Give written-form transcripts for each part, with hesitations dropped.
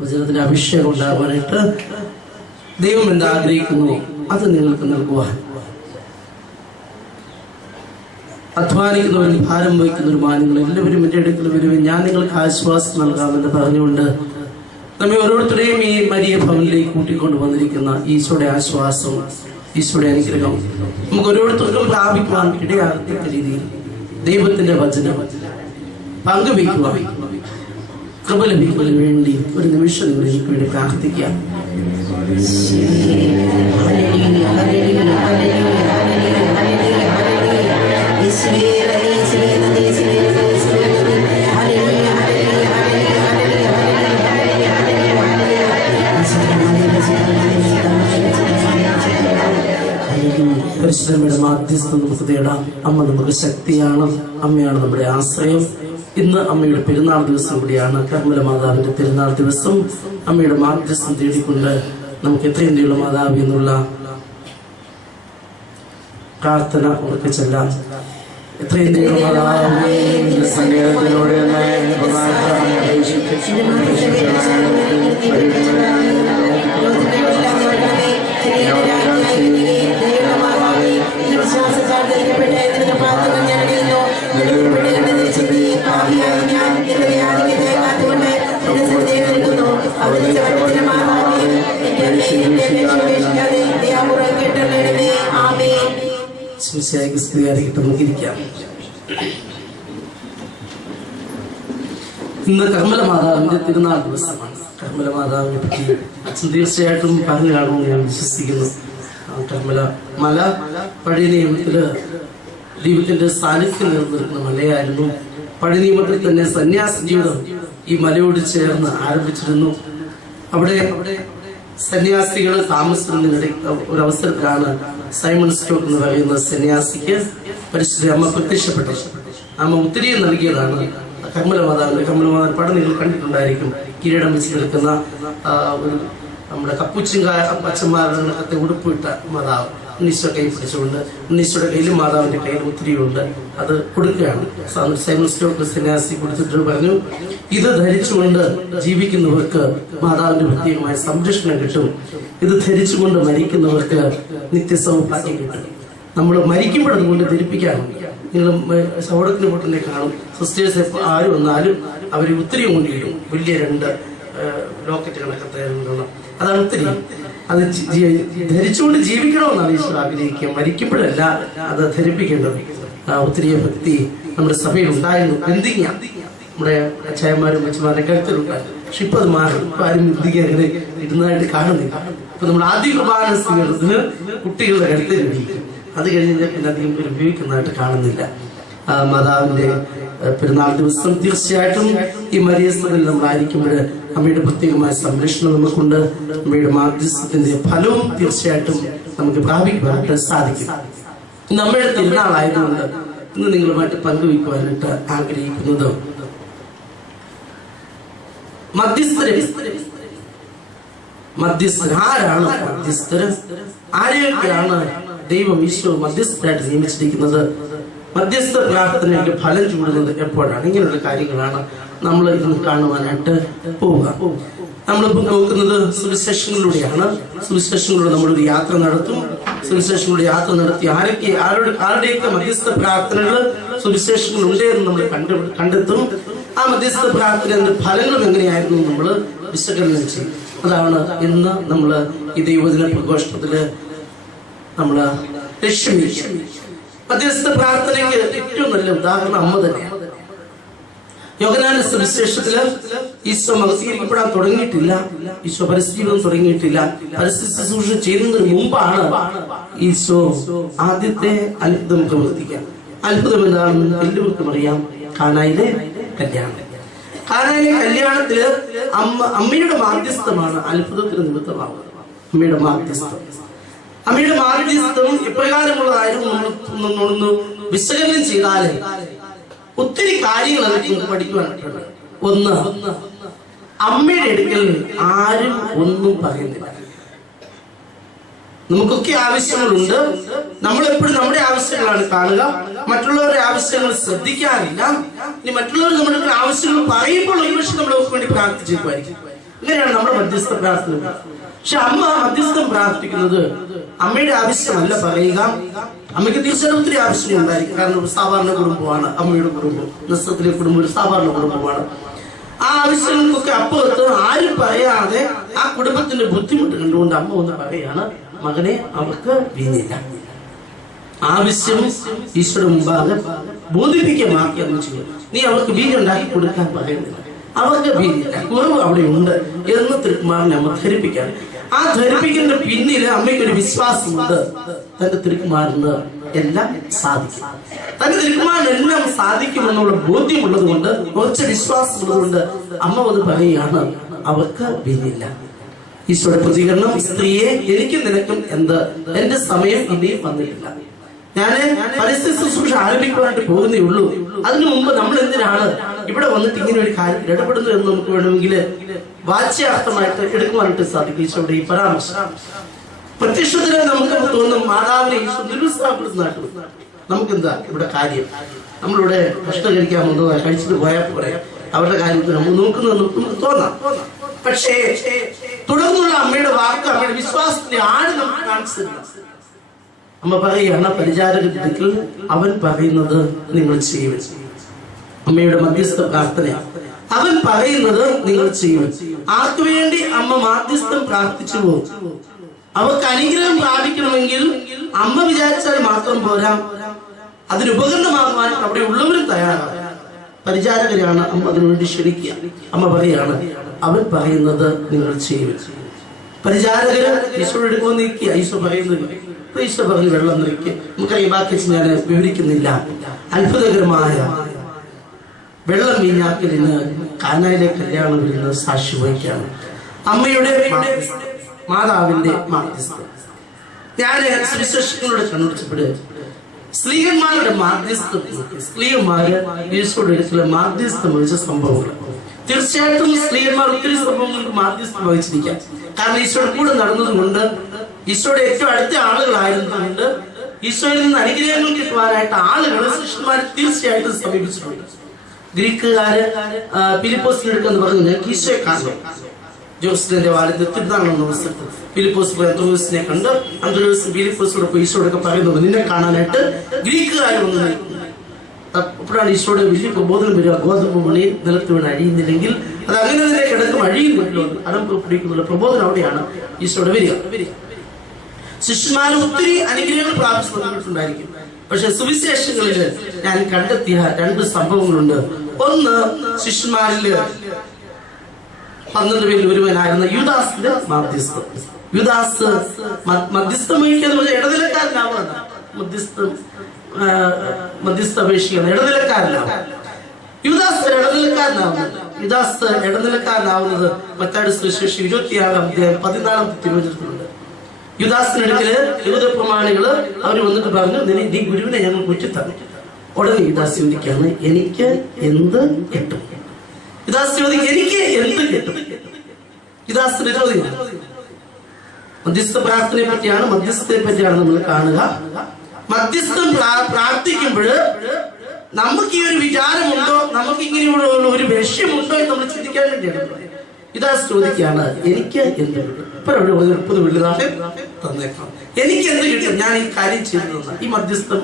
വചനത്തിന്റെ അഭിഷേകം ഉണ്ടാകാനായിട്ട് ദൈവം എന്താഗ്രഹിക്കുന്നു അത് നിങ്ങൾക്ക് നൽകുവാൻ, അധ്വാനിക്കുന്നവരും ഭാരം വഹിക്കുന്നവരുമായ നിങ്ങൾ എല്ലാവരും എൻ്റെ അടുക്കൽ വരുവാൻ ഞാൻ നിങ്ങൾക്ക് ആശ്വാസം നൽകാമെന്ന് പറഞ്ഞുകൊണ്ട് നമ്മെ ഓരോരുത്തരെയും ഈ മരിയ ഭവനിലേക്ക് കൂട്ടിക്കൊണ്ട് വന്നിരിക്കുന്ന ഈശോയുടെ ആശ്വാസം, ഈശോയുടെ അനുഗ്രഹം നമുക്ക് ഓരോരുത്തർക്കും പ്രാപിക്കുവാൻ ഇടയാകത്തക്ക രീതിയിൽ ദൈവത്തിന്റെ വചനം പങ്കുവയ്ക്കുവാൻ കൃപ ലഭിക്കുന്നതിന് വേണ്ടി ഒരു നിമിഷം നിങ്ങൾക്ക് വേണ്ടി പ്രാർത്ഥിക്കാം. പരിശുദ്ധമ്മയുടെ മാധ്യസ്ഥം നമുക്ക് തേടാം. അമ്മ നമുക്ക് ശക്തിയാണ്, അമ്മയാണ് നമ്മുടെ ആശ്രയം. ഇന്ന് അമ്മയുടെ പെരുന്നാൾ ദിവസം കൂടിയാണ്, കർമ്മല മാതാവിന്റെ പെരുന്നാൾ ദിവസം. അമ്മയുടെ മാധ്യസ്ഥം തേടിക്കൊണ്ട് നമുക്ക് എത്രയും ദൈവ മാതാവ് എന്നുള്ള പ്രാർത്ഥന ഉറക്കെ ചെല്ലാം. എത്രയും ദൈവ മാതാവ് നമുക്കിരിക്കാം. ഇന്ന് കർമ്മല മാതാവിന്റെ തിരുനാൾ ദിവസമാണ്. കർമ്മല മാതാവിനെ പറ്റി അച്ഛൻ തീർച്ചയായിട്ടും പറഞ്ഞു കാണുമെന്ന് ഞാൻ വിശ്വസിക്കുന്നു. കർമ്മല മല പഴയ നിയമത്തില് ദൈവത്തിന്റെ സാന്നിധ്യം നിലനിൽക്കുന്ന മലയായിരുന്നു. പഴയ നിയമത്തിൽ തന്നെ സന്യാസ ജീവിതം ഈ മലയോട് ചേർന്ന് ആരംഭിച്ചിരുന്നു. അവിടെ സന്യാസികൾ താമസിക്കുന്നതിനിടെ ഒരവസരത്തിലാണ് സൈമൺ സ്റ്റോക്ക് എന്ന് പറയുന്ന സന്യാസിക്ക് പരിശുദ്ധ അമ്മ പ്രത്യക്ഷപ്പെട്ടത്. അമ്മ ഉത്തരീയം നൽകിയതാണ് കർമ്മല മാതാവിന്റെ. കർമ്മല മാതാവ് പടം നിങ്ങൾ കണ്ടിട്ടുണ്ടായിരിക്കും. കിരീടം വെച്ച് നിൽക്കുന്ന ഒരു നമ്മുടെ കപ്പുച്ചിൻ അച്ഛന്മാരുടെ കത്തെ ഉടുപ്പിട്ട മാതാവ് ഉണ്ണീശോ കൈ പിടിച്ചുകൊണ്ട്, ഉണ്ണീശോയുടെ കയ്യിലും മാതാവിന്റെ കയ്യിൽ ഉത്തിരിയുണ്ട്. അത് കൊടുക്കുകയാണ്. സൈമൺ സ്റ്റോക്ക് സന്യാസി കൊടുത്തിട്ട് പറഞ്ഞു, ഇത് ധരിച്ചുകൊണ്ട് ജീവിക്കുന്നവർക്ക് മാതാവിന്റെ പ്രത്യേകമായ സംരക്ഷണം കിട്ടും. ഇത് ധരിച്ചുകൊണ്ട് മരിക്കുന്നവർക്ക് നിത്യസൗഭാഗ്യം കിട്ടും. നമ്മൾ മരിക്കുമ്പോൾ അതുകൊണ്ട് ധരിപ്പിക്കാറുണ്ട്. നിങ്ങൾ സൗടത്തിന് പൊട്ടനെ കാണും. സിസ്റ്റേഴ്സ് ആര് വന്നാലും അവർ ഉത്തിരിയും കൊണ്ടിരിക്കും. വലിയ 2 ലോക്കറ്റ് കണക്കത്തെ അതാണ് ഉത്തിരി. അത് ധരിച്ചുകൊണ്ട് ജീവിക്കണമെന്നാണ് ഈശോ ആഗ്രഹിക്കുക. മരിക്കുമ്പോഴല്ല അത് ധരിപ്പിക്കേണ്ടത്. ഒത്തിരി ഭക്തി നമ്മുടെ സഭയിൽ ഉണ്ടായിരുന്നു. ബന്ധിങ്ങ നമ്മുടെ അച്ഛന്മാരും അച്ഛന്മാരുടെ കരുത്തിലുണ്ടായിരുന്നു. പക്ഷെ ഇപ്പൊ അത് മാറി. ഇപ്പൊ ആരും ബന്ധിങ്ങ അങ്ങനെ ഇരുന്നതായിട്ട് കാണുന്നില്ല. ഇപ്പൊ നമ്മൾ ആദ്യ കുർബാന സ്വീകരണത്തിന് കുട്ടികളുടെ കരുത്തിൽ ഉപയോഗിക്കും. അത് കഴിഞ്ഞാൽ പിന്നെ അധികം പേര് ഉപയോഗിക്കുന്നതായിട്ട് കാണുന്നില്ല. മാതാവിന്റെ പെരുന്നാൾ ദിവസം തീർച്ചയായിട്ടും ഈ മരിയസ്ഥയിൽ നമ്മളായിരിക്കുമ്പോൾ അമ്മയുടെ പ്രത്യേകമായ സംരക്ഷണം നമുക്കുണ്ട്. അമ്മയുടെ മാധ്യസ്ഥത്തിന്റെ ഫലവും തീർച്ചയായിട്ടും നമുക്ക് പ്രാപിക്കുവാനായിട്ട് സാധിക്കും. നമ്മുടെ തിരുനാളായതുകൊണ്ട് ഇന്ന് നിങ്ങളുമായിട്ട് പങ്കുവയ്ക്കുവാനായിട്ട് ആഗ്രഹിക്കുന്നത് മധ്യസ്ഥർ. ആരാണ് മധ്യസ്ഥര്? ആരെയൊക്കെയാണ് ദൈവം ഈശോ മധ്യസ്ഥരായിട്ട് നിയമിച്ചിരിക്കുന്നത്? മധ്യസ്ഥ പ്രാർത്ഥനയ്ക്ക് ഫലം ചൂടുന്നത് എപ്പോഴാണ്? ഇങ്ങനെയുള്ള കാര്യങ്ങളാണ് നമ്മൾ ഇന്ന് കാണുവാനായിട്ട് പോവുക. നമ്മളിപ്പോൾ നോക്കുന്നത് സുവിശേഷങ്ങളിലൂടെയാണ്. സുവിശേഷങ്ങളിലൂടെ നമ്മളൊരു യാത്ര നടത്തും. സുവിശേഷങ്ങളിലൂടെ യാത്ര നടത്തി ആരുടെയൊക്കെ മധ്യസ്ഥ പ്രാർത്ഥനകൾ സുവിശേഷങ്ങളുണ്ട് എന്ന് നമ്മൾ കണ്ടെത്തും. ആ മധ്യസ്ഥ പ്രാർത്ഥനയുടെ ഫലങ്ങളും എങ്ങനെയായിരുന്നു നമ്മൾ വിശകലനം ചെയ്യും. അതാണ് ഇന്ന് നമ്മൾ ഈ ദൈവദിന പ്രഘോഷണത്തില് നമ്മൾ ലക്ഷ്യം. മധ്യസ്ഥ പ്രാർത്ഥനയ്ക്ക് ഏറ്റവും നല്ല ഉദാഹരണം അമ്മ തന്നെയാണ്. യോഹന്നാന്റെ സുവിശേഷത്തില് ഈശോ മഹത്വീകരിക്കപ്പെടാൻ തുടങ്ങിയിട്ടില്ല. ഈശോ പരിസ്ഥിതിയും തുടങ്ങിയിട്ടില്ല. പരിസ്ഥിതി ശുശ്രൂഷ ചെയ്യുന്നതിന് മുമ്പാണ് ഈശോ ആദ്യത്തെ അത്ഭുതം പ്രവർത്തിക്കുക. അത്ഭുതം എന്താണെന്ന് എല്ലാവർക്കും അറിയാം. കാനായിലെ കല്യാണം. കാനായിലെ കല്യാണത്തില് അമ്മയുടെ മാധ്യസ്ഥമാണ് അത്ഭുതത്തിന് നിമിത്തമാവുന്നത്. അമ്മയുടെ മാധ്യസ്ഥം ഇപ്രകാരമുള്ളതായിരുന്നു. വിശകലനം ചെയ്താല് ഒത്തിരി കാര്യങ്ങൾ നമുക്ക് പഠിക്കുവാനായിട്ടുണ്ട്. ഒന്ന്, അമ്മയുടെ അടുക്കൽ ആരും ഒന്നും പറയുന്നില്ല. നമുക്കൊക്കെ ആവശ്യങ്ങളുണ്ട്. നമ്മളെപ്പോഴും നമ്മുടെ ആവശ്യങ്ങളാണ് കാണുക, മറ്റുള്ളവരുടെ ആവശ്യങ്ങൾ ശ്രദ്ധിക്കാറില്ല. ഇനി മറ്റുള്ളവർ നമ്മുടെ ആവശ്യങ്ങൾ പറയുമ്പോൾ ഒരുപക്ഷെ നമ്മളെ വേണ്ടി പ്രാർത്ഥിച്ചേക്കുമായിരിക്കും. ഇങ്ങനെയാണ് നമ്മുടെ മധ്യസ്ഥ പ്രാർത്ഥന. പക്ഷെ അമ്മ മധ്യസ്ഥം പ്രാർത്ഥിക്കുന്നത് അമ്മയുടെ ആവശ്യമല്ല പറയുക. അമ്മയ്ക്ക് തീർച്ചയായും ഒത്തിരി ആവശ്യമുണ്ടായിരിക്കും. കാരണം ഒരു സാധാരണ കുടുംബമാണ് അമ്മയുടെ കുടുംബം. നസ്രത്തിലെ കുടുംബം ഒരു സാധാരണ കുടുംബമാണ്. ആ ആവശ്യങ്ങൾക്കൊക്കെ അപ്പുറത്ത് ആരും പറയാതെ ആ കുടുംബത്തിന്റെ ബുദ്ധിമുട്ട് കണ്ടുകൊണ്ട് അമ്മ ഒന്ന് പറയാണ്, മകനെ അവർക്ക് വീഞ്ഞില്ല. ആവശ്യം ഈശോയുടെ മുമ്പാകെ ബോധിപ്പിക്കാൻ മാറ്റി അമ്മ ചെയ്യും. നീ അവർക്ക് വീഞ്ഞുണ്ടാക്കി കൊടുക്കാൻ പറയുന്നില്ല, അവർക്ക് വീഞ്ഞില്ല, കുറവ് അവിടെ ഉണ്ട് എന്ന് തിരുക്കുമാറിനെ അമ്മ ധരിപ്പിക്കാൻ. ആ ധരിപ്പിക്കുന്ന പിന്നില് അമ്മയ്ക്കൊരു വിശ്വാസമുണ്ട്, തന്റെ തിരുക്കുമാറിന് എല്ലാം സാധിക്കും, തന്റെ തിരുക്കുമാറിന് എല്ലാം സാധിക്കുമെന്നുള്ള ബോധ്യമുള്ളത് കൊണ്ട്, കുറച്ച് വിശ്വാസമുള്ളത് കൊണ്ട് അമ്മ വന്ന് പറയുകയാണ്, അവർക്ക് വീഞ്ഞില്ല. ഈശോയുടെ പ്രതികരണം, സ്ത്രീയെ എനിക്കും നിനക്കും എന്ത്, എന്റെ സമയം ഇനിയും വന്നിട്ടില്ല. ഞാന് പരിസ്ഥിതി ശുശ്രൂഷ ആരംഭിക്കുവാനായിട്ട് പോകുന്നേ ഉള്ളൂ. അതിനു മുമ്പ് നമ്മൾ എന്തിനാണ് ഇവിടെ വന്നിട്ട് ഇങ്ങനെ ഒരു കാര്യത്തിൽ ഇടപെടുന്നു എന്ന് നമുക്ക് വേണമെങ്കിൽ വാച്യാർത്ഥമായിട്ട് എടുക്കുവാനായിട്ട് സാധിക്കും. ഈശോയുടെ ഈ പരാമർശം പ്രത്യക്ഷത്തിന് നമുക്ക് തോന്നും മാതാവിനെ ഈശോ നിരുത്സാഹപ്പെടുത്തുന്നതായിട്ട്. നമുക്കെന്താ ഇവിടെ കാര്യം? നമ്മളിവിടെ ഭക്ഷണം കഴിക്കാൻ വന്നോ കഴിച്ചിട്ട് പോയാൽ പോരെ, അവരുടെ കാര്യത്തിൽ നമ്മൾ നോക്കുന്നത് നമുക്ക് തോന്നാം. പക്ഷേ തുടർന്നുള്ള അമ്മയുടെ വാക്ക്, അമ്മയുടെ വിശ്വാസത്തിന്റെ ആഴം നമുക്ക് കാണിച്ചു തരണം. അമ്മ പറയുകയാണ്, പരിചാരകത്തിൽ അവൻ പറയുന്നത് നിങ്ങൾ ചെയ്യുക. അമ്മയുടെ മധ്യസ്ഥ പ്രാർത്ഥന, അവൻ പറയുന്നത് നിങ്ങൾ ചെയ്യുക. ആർക്കു വേണ്ടി അമ്മ മാധ്യസ്ഥം പ്രാർത്ഥിച്ചുവോ അവർക്ക് അനുഗ്രഹം പ്രാപിക്കണമെങ്കിൽ അമ്മ വിചാരിച്ചാൽ മാത്രം പോരാ, അതിനുപകരണമാകുവാൻ അവിടെ ഉള്ളവരും തയ്യാറാണ്. പരിചാരകരാണ് അമ്മ അതിനുവേണ്ടി ക്ഷണിക്കുക. അമ്മ പറയാണ്, അവൻ പറയുന്നത് നിങ്ങൾ ചെയ്യുക. പരിചാരകര് ഈശോയുടെ എടുക്കുമ്പോൾ നിൽക്കുക. ഈശോ പറയുന്നത്, ഈശോ പറഞ്ഞ് വെള്ളം നിൽക്കുക. നമുക്കറിയാം, ബാക്കി ഞാൻ വിവരിക്കുന്നില്ല. അത്ഭുതകരമായ വെള്ളം വീഞ്ഞാക്കലിന് കാനായിലെ കല്യാണം വരുന്ന സാക്ഷി വഹിക്കുകയാണ് അമ്മയുടെ മാതാവിന്റെ മാധ്യസ്ഥം. ഞാൻ സുവിശേഷങ്ങളോട് കണ്ടുപിടിച്ചപ്പോൾ സ്ത്രീകന്മാരുടെ മാധ്യസ്ഥം, സ്ത്രീയന്മാര് ഈശോയുടെ അടുത്തുള്ള മാധ്യസ്ഥം വഹിച്ച സംഭവങ്ങൾ. തീർച്ചയായിട്ടും സ്ത്രീയന്മാർ ഒത്തിരി സംഭവങ്ങൾക്ക് മാധ്യസ്ഥം വഹിച്ചിരിക്കാം. കാരണം ഈശോയുടെ കൂടെ നടന്നതുകൊണ്ട്, ഈശോയുടെ ഏറ്റവും അടുത്ത ആളുകളായിരുന്നതുകൊണ്ട്, ഈശോയിൽ നിന്ന് അനുഗ്രഹങ്ങൾ കിട്ടുവാനായിട്ട് ആളുകൾ ശിഷ്യന്മാരെ തീർച്ചയായിട്ടും സമീപിച്ചിട്ടുണ്ട്. ഗ്രീക്കുകാര് ഫിലിപ്പോസിന്റെ അടുക്കെന്ന് പറഞ്ഞു, ഈശോയെ കാണണം. ജോസിന്റെ വാലത്തിൽ തിരുനാളെന്ന അവസരത്തിൽ ഫിലിപ്പോസ് അന്ത്രോസിനെ കണ്ട് അന്ത്രോസ് ഫിലിപ്പോസിനോട് ഈശോടൊക്കെ പറയുന്നത്, നിന്നെ കാണാനായിട്ട് ഗ്രീക്കുകാർ വന്ന് നിൽക്കുന്നു. അപ്പോഴാണ് ഈശോയുടെ വലിയ പ്രബോധനം വരിക, ഗോതമ്പ് മണി നിലത്ത് വീണ് അഴിയുന്നില്ലെങ്കിൽ അത് അങ്ങനെ തന്നെ കിടക്കും, അഴിയുന്നില്ലോ, അടം പിടിക്കുന്നുള്ള പ്രബോധനം അവിടെയാണ് ഈശോയുടെ വരിക. ശിഷ്യന്മാർ ഒത്തിരി അനുഗ്രഹങ്ങൾ പ്രാപിച്ചു വന്നിട്ടുണ്ടായിരിക്കും. പക്ഷെ സുവിശേഷങ്ങളില് ഞാൻ കണ്ടെത്തിയ രണ്ട് സംഭവങ്ങളുണ്ട്. ഒന്ന്, ശിഷ്യന്മാരില് 12 പേരിൽ ഒരുവനായിരുന്ന യൂദാസിന്റെ മാധ്യസ്ഥം. യൂദാസ് മധ്യസ്ഥം വഹിക്കാന്ന് പറഞ്ഞാൽ ഇടനിലക്കാരനാവുന്ന മധ്യസ്ഥ അപേക്ഷിക്കുന്ന ഇടനിലക്കാരനാവും. യൂദാസ് ഇടനിലക്കാരനാവുന്നത്. യൂദാസ് ഇടനിലക്കാരനാവുന്നത് മത്തായിയുടെ സുവിശേഷം 26-ാം അധ്യായം 14-ാമത്തെ തിരുവചനത്തിലുണ്ട്. യൂദാസിനടുക്കല് യൂദ പ്രമാണികള് അവര് വന്നിട്ട് പറഞ്ഞു, നീ ഗുരുവിനെ ഞങ്ങൾ കുറ്റിത്തന്നു. ഉടനെ യൂദാസ് ചോദിക്കാണ്, എനിക്ക് എന്ത് കിട്ടും? യൂദാസ് ചോദിക്കും, എനിക്ക് എന്ത് കിട്ടും? യൂദാസിന്റെ ചോദ്യം. മധ്യസ്ഥ പ്രാർത്ഥനയെ പറ്റിയാണ്, മധ്യസ്ഥത്തെ പറ്റിയാണ് നമ്മൾ കാണുക. മധ്യസ്ഥം പ്രാർത്ഥിക്കുമ്പോൾ നമുക്ക് ഈ ഒരു വിചാരമുണ്ടോ, നമുക്ക് ഇങ്ങനെയുള്ള ഒരു വിഷയമുണ്ടോ എന്ന് നമ്മൾ ചിന്തിക്കാൻ വേണ്ടിയാണ്. യൂദാസ് ചോദിക്കുകയാണ്, എനിക്ക് എന്ത് കിട്ടും? ഇപ്പൊ 30 വെള്ളിനാളെ തന്നേക്കാം, എനിക്ക് എന്ത് കിട്ടും? ഞാൻ ഈ കാര്യം ചെയ്തു തന്ന, ഈ മധ്യസ്ഥം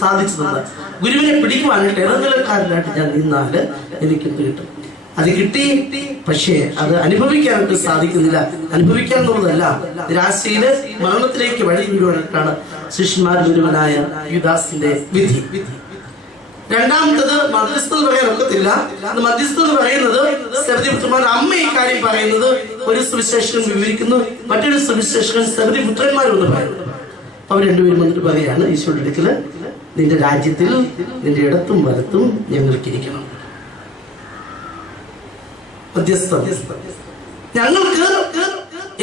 സാധിച്ചു തന്ന, ഗുരുവിനെ പിടിക്കുവാനായിട്ട് ഇടനിലക്കാരനായിട്ട് ഞാൻ നിന്നാല് എനിക്ക് എന്ത് കിട്ടും? അത് കിട്ടി, പക്ഷേ അത് അനുഭവിക്കാനായിട്ട് സാധിക്കുന്നില്ല. അനുഭവിക്കാൻ എന്നുള്ളതല്ല, നിരാശയില് മരണത്തിലേക്ക് വഴി വീഴുവാനായിട്ടാണ് ശിഷ്യന്മാരിൽ ഒരുവനായ യൂദാസിന്റെ വിധി. രണ്ടാമത്തത് മധ്യസ്ഥം എന്ന് പറയാൻ ഒക്കത്തില്ല. മധ്യസ്ഥം എന്ന് പറയുന്നത് സെബദിപുത്രന്മാരുടെ അമ്മ ഈ കാര്യം പറയുന്നത് ഒരു സുവിശേഷൻ വിവരിക്കുന്നു, മറ്റൊരു സുവിശേഷൻ സെബദിപുത്രന്മാരെന്ന് പറയുന്നു. അവർ രണ്ടുപേരും വന്നിട്ട് പറയാണ് ഈശോയുടെ അടുക്കല്, നിന്റെ രാജ്യത്തിൽ നിന്റെ ഇടത്തും വലത്തും ഞങ്ങൾക്കിരിക്കണം. മധ്യസ്ഥം, ഞങ്ങൾക്ക്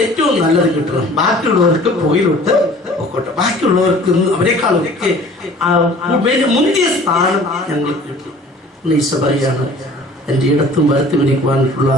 ഏറ്റവും നല്ലത് കിട്ടണം, ബാക്കിയുള്ളവർക്ക് പോയിലോട്ട് പൊക്കോട്ടെ, ബാക്കിയുള്ളവർക്ക് അവരെക്കാളൊക്കെ മുന്തിയ സ്ഥാനം ഞങ്ങൾക്ക് കിട്ടും. ഈശോ പറയാണ്, എന്റെ ഇടത്തും വലത്തും ഇരിക്കുവാനുള്ള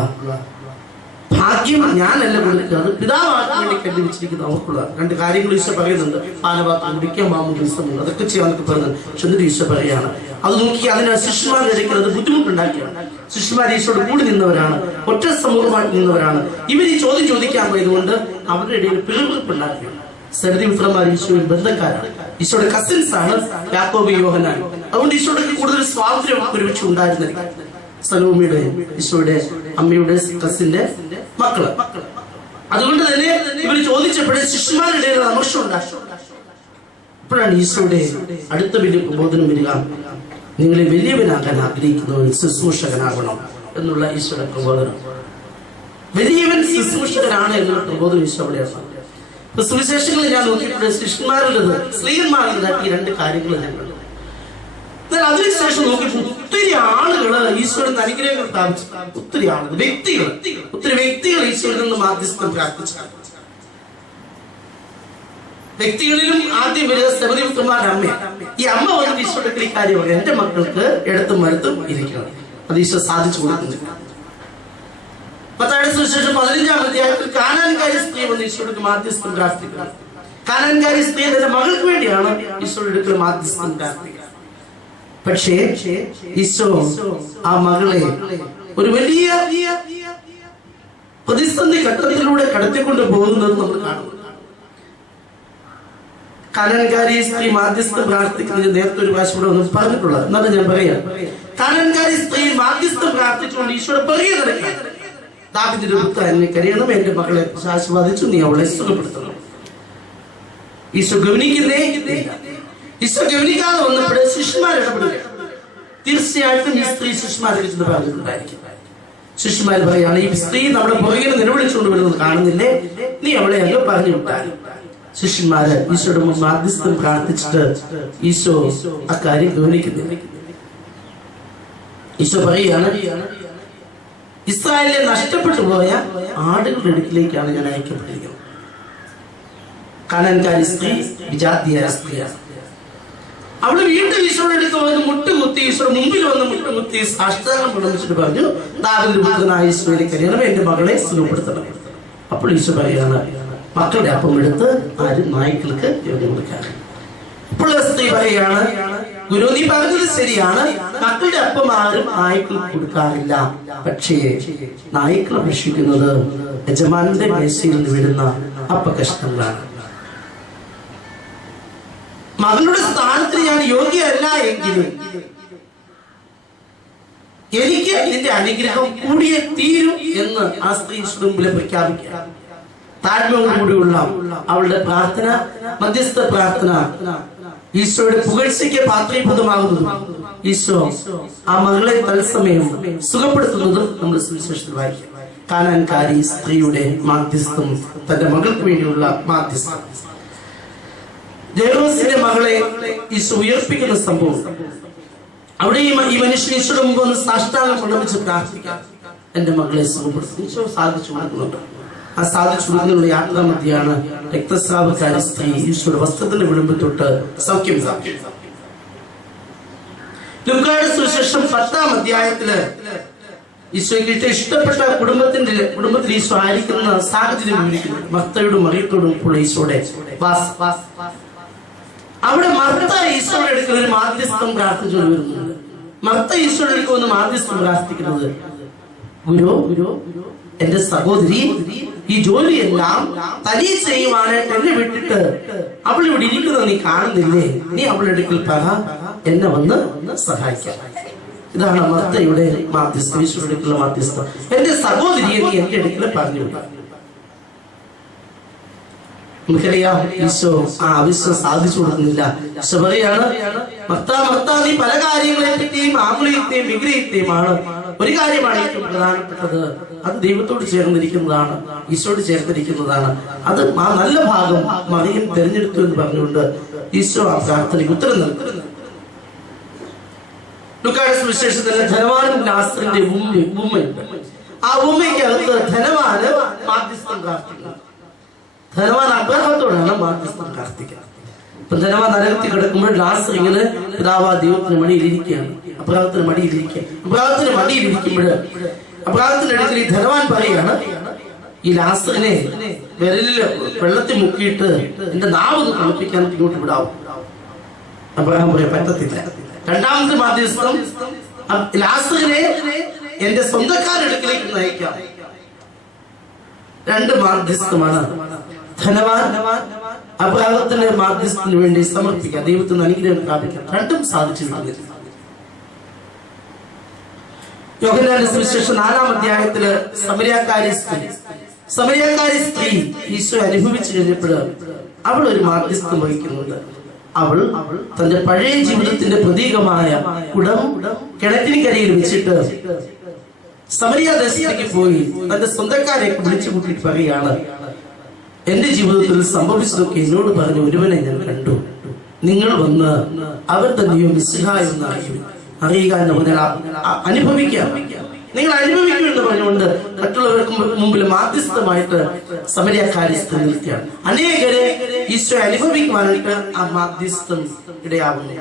ഭാഗ്യം ഞാനല്ല കൊടുക്കുക, അത് പിതാവാക്കാൻ വേണ്ടി കണ്ടുപിടിച്ചിരിക്കുന്ന അവർക്കുള്ള രണ്ട് കാര്യങ്ങൾ ഈശോ പറയുന്നുണ്ട്. പാനപാത്രം കുടിക്കാൻ മാമുദ്ദേശമുണ്ട്, അതൊക്കെ ചെയ്യാനൊക്കെ പറയുന്നത്. പക്ഷെ എന്നിട്ട് ഈശോ പറയാണ്, അത് നോക്കി അതിന് ശിഷ്യന്മാർ ധരിക്കുന്നത് ബുദ്ധിമുട്ടുണ്ടാക്കിയാണ്. ശിഷ്യന്മാർ ഈശോയോട് കൂടി നിന്നവരാണ്, ഒറ്റ സമൂഹമായിട്ട് നിന്നവരാണ്. ഇവർ ഈ ചോദ്യം ചോദിക്കാൻ പോയതുകൊണ്ട് അവരുടെ ഇടയിൽ പിറുപിറുപ്പുണ്ടാക്കിയാണ്. സരതി പുത്രന്മാർ ഈശോയിൽ ബന്ധക്കാരാണ്, ഈശോയുടെ കസിൻസ് ആണ് യാക്കോബ്, യോഹന്നാൻ. അതുകൊണ്ട് ഈശോയുടെ കൂടുതൽ സ്വാതന്ത്ര്യം ഒരുമിച്ച് ഉണ്ടായിരുന്നില്ല. സലോമിയുടെ, ഈശോയുടെ അമ്മയുടെ കസിന്റെ മക്കള്. അതുകൊണ്ട് തന്നെ ഇവർ ചോദിച്ചപ്പോഴേ ശിഷ്യന്മാരുടെ ഇടയിൽ അമർഷം ഉണ്ടാക്കി. അപ്പോഴാണ് ഈശോയുടെ അടുത്ത വലിയ പ്രബോധനം വരിക, നിങ്ങളെ വലിയവനാകാൻ ആഗ്രഹിക്കുന്നവൻ ശുശ്രൂഷകനാകണം എന്നുള്ള ഈശോയുടെ പ്രബോധനം. വലിയവൻ ശുശ്രൂഷകനാണ് എന്നുള്ള പ്രബോധനം ഈശോ അവിടെയാണ്. ഇപ്പൊ സുവിശേഷങ്ങളിൽ ഞാൻ നോക്കിയിട്ട് ശിഷ്യന്മാരുടേത് സ്ത്രീയന്മാരുടേതാക്കി രണ്ട് കാര്യങ്ങൾ ഞങ്ങൾ. എന്നാൽ അതിനുശേഷം നോക്കിയിട്ട് ഒത്തിരി ആളുകള് ഈശോയുടെ അനുഗ്രഹങ്ങൾ പ്രാപിച്ചു. ഒത്തിരി ആളുകൾ, ഒത്തിരി വ്യക്തികൾ ഈശോയിൽ നിന്ന് മാധ്യസ്ഥം പ്രാർത്ഥിച്ചു. വ്യക്തികളിലും ആദ്യം വരിക സബദി പുത്രന്മാരുടെ അമ്മയാണ്. ഈ അമ്മ വന്നിട്ട് ഈശോയുടെ ഈ കാര്യം പറയാം, എന്റെ മക്കൾക്ക് ഇടത്തും വലത്തും ഇരിക്കണം. അത് ഈശോ സാധിച്ചു കൊടുക്കുന്നില്ല. മത്തായിയുടെ സുവിശേഷം 15-ാം അധ്യായത്തിൽ കാനാൻകാരി സ്ത്രീ വന്ന് ഈശോയുടെ മാധ്യസ്ഥം പ്രാർത്ഥിക്കുന്നത്. കാനാൻകാരി സ്ത്രീ തന്റെ മകൾക്ക് വേണ്ടിയാണ് ഈശോയുടെ അടുക്കൽ മാധ്യസ്ഥം പ്രാർത്ഥിക്കുക. പക്ഷേ ഈശോ ആ മകളെ ഒരു വലിയ പ്രതിസന്ധി ഘട്ടത്തിലൂടെ കടത്തിക്കൊണ്ട് പോകുന്നത് നമ്മൾ കാണുന്നു. കാനാൻകാരി സ്ത്രീ മാധ്യസ്ഥം പ്രാർത്ഥിക്കുന്നത് നേരത്തെ ഒരു ഭാഷ കൂടെ ഒന്നും പറഞ്ഞിട്ടുള്ളത്, എന്നാലും ഞാൻ പറയാം. കാനാൻകാരി സ്ത്രീ മാധ്യസ്ഥം പ്രാർത്ഥിച്ചുകൊണ്ട് ഈശോയുടെ പിറകെ നടക്കുക, ദാവീദിന്റെ പുത്രൻ എന്നെ കരയണം, എന്റെ മകളെ ആശീർവദിച്ചു, നീ അവളെ സുഖപ്പെടുത്തണം. ഈശോ ഗവനിക്കുന്നേ. ഈശോ ഗവനിക്കാതെ വന്നപ്പോഴേ ശിഷ്യന്മാർ ഇടപെടുക. തീർച്ചയായിട്ടും ഈ സ്ത്രീ ശിഷ്യന്മാരെ കുറിച്ച് പറഞ്ഞിട്ടുണ്ടായിരിക്കും. ശിഷ്യന്മാർ പറയാണ്, ഈ സ്ത്രീ നമ്മുടെ പുറകിൽ നിലവിളിച്ചുകൊണ്ട് വരുന്നത് കാണുന്നില്ലേ, നീ അവളെ അങ്ങ് പറഞ്ഞു വിട്ടാൽ. ശിഷ്യന്മാര് ഈശോയുടെ മുൻ മാധ്യസ്ഥം പ്രാർത്ഥിച്ചിട്ട് ഈശോ അക്കാര്യം ഗവനിക്കുന്നില്ല. ഈശോ പറയുകയാണ്, ഇസ്രായേലിലെ നഷ്ടപ്പെട്ടു പോയ ആടുകളുടെ അടുക്കിലേക്കാണ് ഞാൻ അയക്കപ്പെട്ടിരിക്കുന്നത്. കാനാൻകാരി സ്ത്രീ വിജാതിയായ സ്ത്രീയാണ്. അവള് വീണ്ടും ഈശോയുടെ അടുത്ത് വന്ന് മുട്ടുകുത്തി, ഈശോയുടെ മുമ്പിൽ വന്ന് മുട്ടുകുത്തി സാഷ്ടാംഗം പ്രണമിച്ചിട്ട് പറഞ്ഞു, ദാവീദിന്റെ പുത്രനായ ഈശോയെ കരയണം, എന്റെ മകളെ സുഖപ്പെടുത്തണം. അപ്പോൾ ഈശോ പറയാണ്, മക്കളുടെ അപ്പം എടുത്ത് ആരും നായ്ക്കൾക്ക് യോഗ്യം കൊടുക്കാറ്. ഇപ്പോൾ സ്ത്രീ പറയുകയാണ്, ഗുരു നീ പറഞ്ഞത് ശരിയാണ്, മക്കളുടെ അപ്പം ആരും നായ്ക്കൾക്ക് കൊടുക്കാറില്ല. പക്ഷേ നായ്ക്കൾ ഭക്ഷിക്കുന്നത് യജമാനന്റെ മേശയിൽ നിന്ന് വിടുന്ന അപ്പകഷ്ണങ്ങളാണ്. മകളുടെ സ്ഥാനത്തിന് ഞാൻ യോഗ്യല്ല എങ്കിലും എനിക്ക് നിന്റെ അനുഗ്രഹം കൂടിയേ തീരും എന്ന് ആ സ്ത്രീ മുമ്പിൽ പ്രഖ്യാപിക്കുക. താഴ്മയോടുകൂടിയുള്ള അവളുടെ പ്രാർത്ഥന, മധ്യസ്ഥ പ്രാർത്ഥന ഈശോയുടെ പുകഴ്ചയ്ക്ക് പാത്രീഭൂതമാകുന്നതും ഈശോ ആ മകളെ തത്സമയം സുഖപ്പെടുത്തുന്നതും നമ്മൾ സുവിശേഷത്തിൽ വായിക്കും. കാനാൻകാരി സ്ത്രീയുടെ മാധ്യസ്ഥം, തന്റെ മകൾക്ക് വേണ്ടിയുള്ള മാധ്യസ്ഥം. ജെറോസിന്റെ മകളെ ഈശോ ഉയർപ്പിക്കുന്ന സംഭവം. അവിടെ ഈ മനുഷ്യൻ ഈശോയുടെ മുമ്പ് ഒന്ന് സാഷ്ടാംഗം പ്രണമിച്ച് പ്രാർത്ഥിക്കാം, എന്റെ മകളെ സുഖപ്പെടുത്തും. ഈശോ സാധിച്ചു കൊടുക്കുന്നുണ്ട്. ആ സാധിച്ചു കൊടുക്കുന്നതിനുള്ള യാത്രാ മധ്യയാണ് രക്തസ്രാവക്കാരി സ്ത്രീ ഈശോയുടെ വസ്ത്രത്തിന്റെ വിളിമ്പ് തൊട്ട് സൗഖ്യം പ്രാപിച്ചു. ലൂക്കായുടെ സുവിശേഷം 10-ാം അധ്യായത്തില് ഈശോയ്ക്ക് ഇഷ്ടപ്പെട്ട കുടുംബത്തിൽ ഈശോ ആയിരിക്കുന്ന സാഹചര്യം വിവരിക്കുന്നു. മർത്തയോടും മറിയത്തോടും ഇപ്പോൾ ഈശോയുടെ അവിടെ മർത്ത ഈശോയുടെ അടുക്കൽ ഒരു മാധ്യസ്ഥം പ്രാർത്ഥിച്ചുകൊണ്ട് വരുന്നുണ്ട്. മർത്ത ഈശോയുടെ അടുക്കൽ ഒന്ന് മാധ്യസ്ഥം പ്രാർത്ഥിക്കുന്നത്, ഗുരു എന്റെ സഹോദരി ഈ ജോലിയെല്ലാം തനി ചെയ്യുവാനായിട്ട് എന്നെ വിട്ടിട്ട് അവൾ ഇവിടെ ഇരിക്കുന്നത് നീ കാണുന്നില്ലേ, നീ അവളുടെ അടുക്കൽ പറ എന്നെ വന്ന് സഹായിക്കാം. ഇതാണ് മർത്തയുടെ മാധ്യസ്ഥം, ഈശോയുടെ അടുക്കലുള്ള മാധ്യസ്ഥം. എന്റെ സഹോദരിയെ നീ എന്റെ അടുക്കൽ പറഞ്ഞു വിടാം. നമുക്കറിയാം ഈശോ ആ ആവശ്യം സാധിച്ചു കൊടുക്കുന്നില്ല. ഈശോ പറയാണ്, മർത്ത നീ പല കാര്യങ്ങളെ പറ്റിയും ആഗ്രഹിക്കുകയും വിഗ്രഹിക്കുകയുമാണ്. ഒരു കാര്യമാണ് ഏറ്റവും പ്രധാനപ്പെട്ടത്, അത് ദൈവത്തോട് ചേർന്നിരിക്കുന്നതാണ്, ഈശോയോട് ചേർന്നിരിക്കുന്നതാണ്. അത് ആ നല്ല ഭാഗം മറിയം തിരഞ്ഞെടുത്തു എന്ന് പറഞ്ഞുകൊണ്ട് ഈശോ ആ പ്രാർത്ഥനയ്ക്ക് ഉത്തരം നൽകുന്നു. ലൂക്കായുടെ സുവിശേഷത്തിൽ ധനവാനും ലാസറിന്റെ ഉമ്മയുണ്ട്. ആ ഉമ്മയ്ക്കകത്ത് ധനവാന് മാധ്യസ്ഥം പ്രാർത്ഥിക്കുന്നു. ധനവാൻ അബ്രഹാത്തോടാണ് മാധ്യസ്ഥം പ്രാർത്ഥിക്കുന്നത്. ഇപ്പൊ ധനവാൻ നരകത്തിൽ കിടക്കുമ്പോൾ ലാസർ ഇങ്ങനെ പിതാവാ ദൈവത്തിന് മടിയിലിരിക്കുകയാണ്. അബ്രഹാത്തിന് മടിയിലിരിക്കുമ്പോൾ അബ്രഹാത്തിന്റെ അടുക്കൽ ഈ ധനവാൻ പറയാണ്, ഈ ലാസറിനെ വിരലില് വെള്ളത്തിൽ മുക്കിയിട്ട് എന്റെ നാവ് തണുപ്പിക്കാൻ ഇങ്ങോട്ട് വിടാവും. അബ്രഹാം പറയാൻ പറ്റത്തില്ല. രണ്ടാമത്തെ മാധ്യസ്ഥം, ലാസറിനെ എന്റെ സ്വന്തക്കാരെടുക്കലേക്ക് നയിക്കാം. രണ്ട് മാധ്യസ്ഥമാണ്. ധനവാൻ അബ്രാഹത്തിന്റെ മാധ്യസ്ഥത്തിന് വേണ്ടി സമർപ്പിക്കാം, ദൈവത്തിന് അനുഗ്രഹം പ്രാപിക്കാം. രണ്ടും സാധിച്ചിട്ടുണ്ട്. യോഹന്നാന്റെ സുവിശേഷം 4-ാം അധ്യായത്തില് സമരിയാക്കാരി സ്ത്രീ ഈശോ അനുഭവിച്ചു കഴിഞ്ഞപ്പോൾ അവൾ ഒരു മാധ്യസ്ഥം വഹിക്കുന്നുണ്ട്. അവൾ തന്റെ പഴയ ജീവിതത്തിന്റെ പ്രതീകമായ കുടം കിണറ്റിൻകരയിൽ വെച്ചിട്ട് സമരിയ ദേശത്തേക്ക് പോയി തന്റെ സ്വന്തക്കാരെ വിളിച്ചു കൂട്ടിയിട്ട് പറയുകയാണ്, എന്റെ ജീവിതത്തിൽ സംഭവിച്ചതൊക്കെ എന്നോട് പറഞ്ഞ ഒരുവനെ ഞാൻ കണ്ടു. നിങ്ങൾ വന്ന് അവർ തന്നെയോ മിശിഹായെന്ന് അറിയുക എന്ന് പറഞ്ഞാൽ അനുഭവിക്കാം, നിങ്ങൾ അനുഭവിക്കും എന്ന് പറഞ്ഞുകൊണ്ട് മറ്റുള്ളവർക്ക് മുമ്പിൽ മാധ്യസ്ഥമായിട്ട് സമരിയക്കാരി സ്ത്രീ നിർത്തിയാണ്. അനേകരെ ഈശോ അനുഭവിക്കുവാനായിട്ട് ആ മാധ്യസ്ഥം ഇടയാകുന്നു.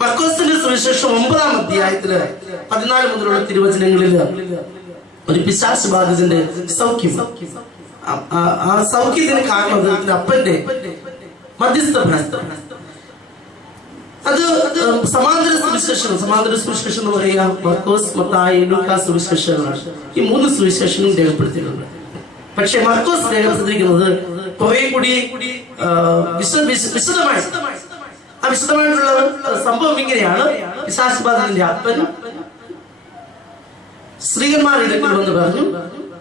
മർക്കോസിന്റെ സുവിശേഷം 9-ാം അധ്യായത്തില് 14 മുതലുള്ള തിരുവചനങ്ങളില് ഒരു പിശാച് ബാധിതന്റെ സൗഖ്യം, ആ സൗഖ്യത്തിന് കാരണം അദ്ദേഹത്തിന്റെ അപ്പന്റെ മധ്യസ്ഥ. അത് സമാന്തര സുവിശേഷം എന്ന് പറയുക മർക്കോസ്, മത്തായി, ലൂക്കാ സുവിശേഷങ്ങളാണ്. ഈ 3 സുവിശേഷങ്ങളും രേഖപ്പെടുത്തിയിട്ടുണ്ട്. പക്ഷെ മർക്കോസ് രേഖപ്പെടുത്തിയിരിക്കുന്നത് കുറെ കൂടി വിശദമായിട്ടുള്ള സംഭവം ഇങ്ങനെയാണ്. പിശാചുബാധിതന്റെ അപ്പൻ സ്ത്രീകന്മാരുടെ വന്ന് പറഞ്ഞു,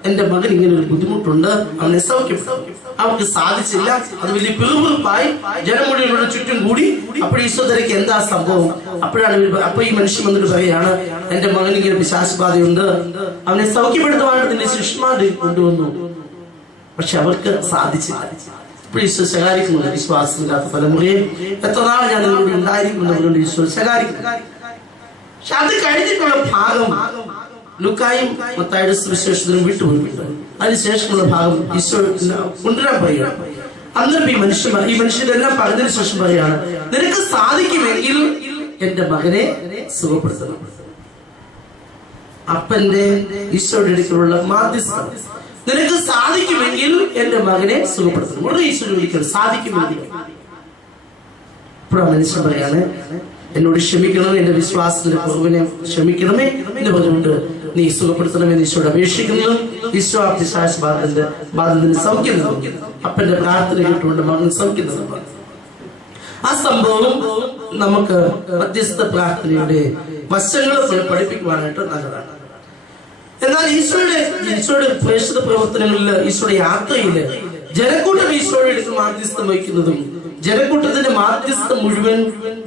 എന്റെ മകൻ ഇങ്ങനെ ഒരു ബുദ്ധിമുട്ടുണ്ട്, അവനെ സൗഖ്യപ്പെടുത്തും. അവർക്ക് സാധിച്ചില്ല. അത് വലിയ പിറുപിറുപ്പായി ജനം മുഴുവൻ ചുറ്റും കൂടി. അപ്പോൾ ഈശോധരയ്ക്ക് എന്താ സംഭവം? അപ്പൊ ഈ മനുഷ്യൻ വന്നിട്ട് പറയാണ്, എന്റെ മകൻ ഇങ്ങനെ പിശാചുബാധയുണ്ട്, അവനെ സൗഖ്യപ്പെടുത്തുവാനായിട്ട് നിന്റെ ശിഷ്യന്മാരെ കൊണ്ടുവന്നു. പക്ഷെ അവർക്ക് സാധിച്ചില്ല. ഇപ്പോൾ ഈശോ ശകാരിക്കുന്നുണ്ട്, വിശ്വാസമില്ലാത്ത തലമുറയെ എത്ര നാൾ ഞാൻ നിങ്ങളോട് ഉണ്ടായിരിക്കുമെന്നുകൊണ്ട് ഈശോ ശകാരിക്കുന്നു. പക്ഷെ അത് കഴിഞ്ഞിട്ടുള്ള ഭാഗം ലൂക്കായും മത്തായിയുടെ സുവിശേഷത്തിലും വിട്ടുപോയിട്ടുണ്ട്. അതിനുശേഷമുള്ള ഭാഗം ഈശോ കൊണ്ടുവരാൻ പറയുകയാണ്. അന്നേരം ഈ മനുഷ്യരെല്ലാം പറഞ്ഞതിന് ശേഷം പറയുകയാണ്, നിനക്ക് സാധിക്കുമെങ്കിൽ എന്റെ മകനെ സുഖപ്പെടുത്തണം. അപ്പന്റെ ഈശോയുടെ അടുക്കലുള്ള മാധ്യസ്ഥം, നിനക്ക് സാധിക്കുമെങ്കിൽ എന്റെ മകനെ സുഖപ്പെടുത്തണം. ഉടനെ ഈശോ വിളിക്കണം, സാധിക്കുമെങ്കിൽ. ഇപ്പോഴാ മനുഷ്യൻ പറയാണ്, എന്നോട് ക്ഷമിക്കണമേ, എന്റെ വിശ്വാസത്തിന്റെ കുറവിനെ ക്ഷമിക്കണമേ എന്ന് പറഞ്ഞുകൊണ്ട് നീ സുഖപ്പെടുത്തണമെന്ന് ഈശോയോട് അപേക്ഷിക്കുന്നു. ഈശോ ആ പിശാച് ബാധിതന് സൗഖ്യം നൽകി. അപ്പന്റെ പ്രാർത്ഥന കേട്ടുകൊണ്ട് മകൻ സൗഖ്യം നൽകും. ആ സംഭവം നമുക്ക് മധ്യസ്ഥ പ്രാർത്ഥനയുടെ വശങ്ങൾ പഠിപ്പിക്കുവാനായിട്ട് നല്ലതാണ്. എന്നാൽ ഈശോയുടെ പ്രേക്ഷിത പ്രവർത്തനങ്ങളിൽ, ഈശോയുടെ യാത്രയില് ജനക്കൂട്ടം ഈശോയുടെ അടുത്ത് മാധ്യസ്ഥം വഹിക്കുന്നതും ജനക്കൂട്ടത്തിന്റെ മാധ്യസ്ഥം മുഴുവൻ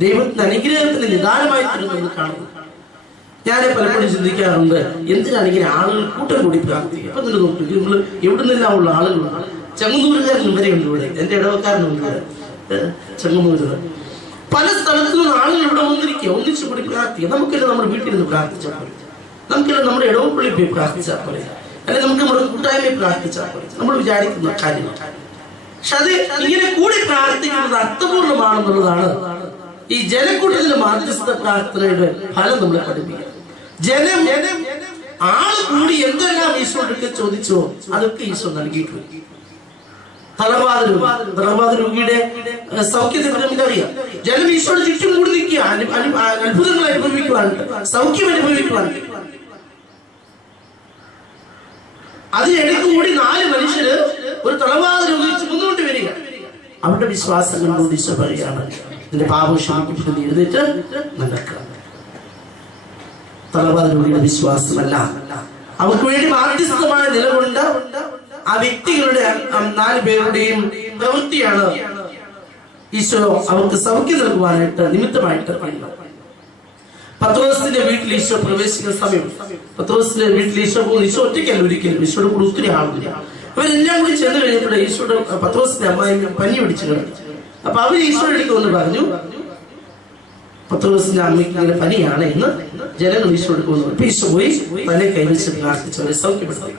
ദൈവത്തിന്റെ അനുഗ്രഹത്തിന് നിദാനമായി തരുന്നത് കാണുന്നു. ഞാൻ പലപ്പോഴും ചിന്തിക്കാറുണ്ട്, എന്തിനാണ് ഇങ്ങനെ ആളുകൾ കൂട്ടം കൂടി പ്രാർത്ഥിക്കുക? അപ്പൊ നിങ്ങൾ നോക്കി, നമ്മൾ എവിടെ നിന്നെല്ലാം ഉള്ള ആളുകളാണ്. ചെങ്ങന്നൂരുകാരനും വരെയുണ്ട് ഇവിടെ, എന്റെ ഇടവക്കാരനുണ്ട് ചെങ്ങന്നൂര്. പല സ്ഥലത്തു നിന്ന് ആളുകൾ ഇവിടെ വന്നിരിക്കുക, ഒന്നിച്ചു കൂടി പ്രാർത്ഥിക്കുക. നമുക്കെല്ലാം നമ്മുടെ വീട്ടിൽ നിന്ന് പ്രാർത്ഥിച്ചാൽ പോലെ, നമുക്കെല്ലാം നമ്മുടെ ഇടവപ്പള്ളിയിൽ പോയി പ്രാർത്ഥിച്ചാൽ പോലെ, അല്ലെങ്കിൽ നമുക്ക് നമ്മുടെ കൂട്ടായ്മയിൽ പ്രാർത്ഥിച്ചാൽ പോലെ നമ്മൾ വിചാരിക്കുന്ന കാര്യമാണ്. പക്ഷെ അത് ഇങ്ങനെ കൂടി പ്രാർത്ഥിക്കുന്നത് അർത്ഥപൂർണ്ണമാണെന്നുള്ളതാണ് ഈ ജനക്കൂട്ടത്തിന്റെ മാധ്യസ്ഥ പ്രാർത്ഥനയുടെ ഫലം നമ്മളെ പഠിപ്പിക്കുക. ജനം ആള് കൂടി എന്തെല്ലാം ഈശോയൊക്കെ ചോദിച്ചോ അതൊക്കെ ഈശോ നൽകിയിട്ടുണ്ട്. തളർവാദ രോഗിയുടെ സൗഖ്യത്തെ നമുക്കറിയാം. ജനം ഈശോയുടെ ചുറ്റും കൂടി നിൽക്കുക, അത്ഭുതങ്ങൾ അനുഭവിക്കുവാനുണ്ട്, സൗഖ്യം അനുഭവിക്കുവാനുണ്ട്. അതിനിടയ്ക്ക് കൂടി 4 മനുഷ്യര് ഒരു തളർവാദ രോഗി ചുമന്നുകൊണ്ട് വരിക. അവരുടെ വിശ്വാസം കണ്ടുകൊണ്ട് ഈശോ പറയുകയാണ്, നിന്റെ പാപം ക്ഷമിക്കപ്പെടുന്ന എഴുന്നേറ്റ് നടക്കുക. തളർവാദ രോഗിയുടെ വിശ്വാസമല്ല, അവർക്ക് വേണ്ടി മാധ്യസ്ഥമായി നിലകൊണ്ട് ആ വ്യക്തികളുടെ 4 പേരുടെയും പ്രവൃത്തിയാണ് ഈശോ അവർക്ക് സൗഖ്യം നൽകുവാനായിട്ട് നിമിത്തമായിട്ട് പറയുന്നത്. പത്രോസിന്റെ വീട്ടിൽ ഈശോ പ്രവേശിക്കുന്ന സമയം, പത്രോസിന്റെ വീട്ടിൽ ഈശോ പോകുന്ന, ഈശോ ഒറ്റയ്ക്കല്ല ഒരിക്കലും, ഈശോയുടെ കൂടെ ഒത്തിരി ആളുന്നില്ല. അവരെല്ലാം കൂടി ചെന്ന് കഴിഞ്ഞപ്പോൾ ഈശോയുടെ പത്രോസിന്റെ അമ്മായി പനി പിടിച്ചു കിടന്നു. അപ്പൊ അവർ ഈശോയുടെ അടുത്ത് കൊണ്ട് പറഞ്ഞു, പത്രോസിന്റെ അമ്മയ്ക്ക് ഇങ്ങനെ പനിയാണ് എന്ന് ജനങ്ങൾ ഈശോയുടെ കൊണ്ട് ഈശോ പോയി തലേ കൈവച്ച് പ്രാർത്ഥിച്ചവരെ സൗഖ്യപ്പെടുത്തി.